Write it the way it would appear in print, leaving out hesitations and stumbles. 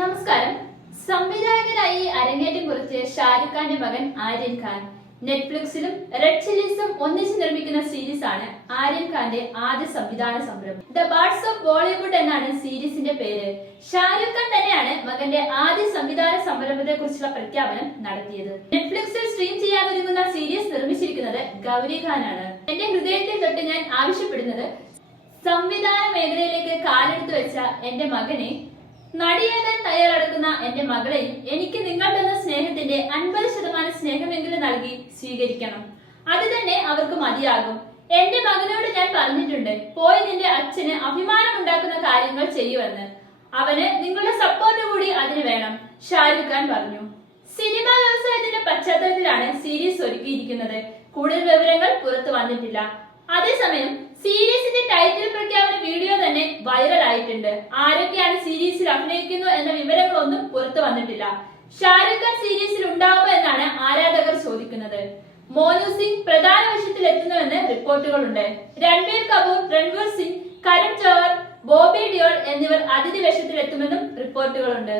നമസ്കാരം. സംവിധായകനായി അരങ്ങേറ്റം കുറിച്ച് ഷാരൂഖ് ഖാന്റെ മകൻ ആര്യൻ ഖാൻ നെറ്റ്ഫ്ലിക്സിലും റെഡ് ചില്ലീസും ഒന്നിച്ച് നിർമ്മിക്കുന്ന സീരീസ് ആണ് ആര്യൻ ഖാന്റെ ആദ്യ സംവിധാന സംരംഭം. ദ ബാർഡ്സ് ഓഫ് ബോളിവുഡ് എന്നാണ് സീരീസിന്റെ പേര്. ഷാരൂഖ് ഖാൻ തന്നെയാണ് മകന്റെ ആദ്യ സംവിധാന സംരംഭത്തെ കുറിച്ചുള്ള പ്രഖ്യാപനം നടത്തിയത്. നെറ്റ്ഫ്ലിക്സിൽ സ്ട്രീം ചെയ്യാനൊരുങ്ങുന്ന സീരീസ് നിർമ്മിച്ചിരിക്കുന്നത് ഗൗരി ഖാൻ ആണ്. എന്റെ ഹൃദയത്തിൽ തൊട്ട് ഞാൻ ആവശ്യപ്പെടുന്നത് സംവിധാന മേഖലയിലേക്ക് കാലെടുത്തു വെച്ച എന്റെ മകനെ, നടിയാകാൻ തയ്യാറെടുക്കുന്ന എന്റെ മകളെയും എനിക്ക് നിങ്ങൾ തന്ന സ്നേഹത്തിന്റെ 50% സ്നേഹമെങ്കിലും നൽകി സ്വീകരിക്കണം. അത് തന്നെ അവർക്ക് മതിയാകും. എന്റെ മകനോട് ഞാൻ പറഞ്ഞിട്ടുണ്ട്, പോയി നിന്റെ അച്ഛന് അഭിമാനം ഉണ്ടാക്കുന്ന കാര്യങ്ങൾ ചെയ്യുമെന്ന്. അവന് നിങ്ങളുടെ സപ്പോർട്ട് കൂടി അതിന് വേണം, ഷാരൂഖ് ഖാൻ പറഞ്ഞു. സിനിമാ വ്യവസായത്തിന്റെ പശ്ചാത്തലത്തിലാണ് സീരീസ് ഒരുക്കിയിരിക്കുന്നത്. കൂടുതൽ വിവരങ്ങൾ പുറത്തു വന്നിട്ടില്ല. അതേസമയം സീരീസിന്റെ ടൈറ്റിൽ പ്രഖ്യാപന വീഡിയോ തന്നെ വൈറൽ ആയിട്ടുണ്ട്. ആരൊക്കെയാണ് സീരീസിൽ അഭിനയിക്കുന്നു എന്ന വിവരങ്ങളൊന്നും പുറത്തു വന്നിട്ടില്ല. ഷാരൂഖ് ഖാൻ സീരീസിൽ ഉണ്ടാവുമോ എന്നാണ് ആരാധകർ ചോദിക്കുന്നത്. മോനു സിംഗ് പ്രധാന വേഷത്തിൽ എത്തുന്നുവെന്ന് റിപ്പോർട്ടുകളുണ്ട്. രൺബീർ കപൂർ, രൺവീർ സിംഗ്, കരൺ ജോഹർ, ബോബി ഡിയോൾ എന്നിവർ അതിഥി വേഷത്തിൽ എത്തുമെന്നും റിപ്പോർട്ടുകളുണ്ട്.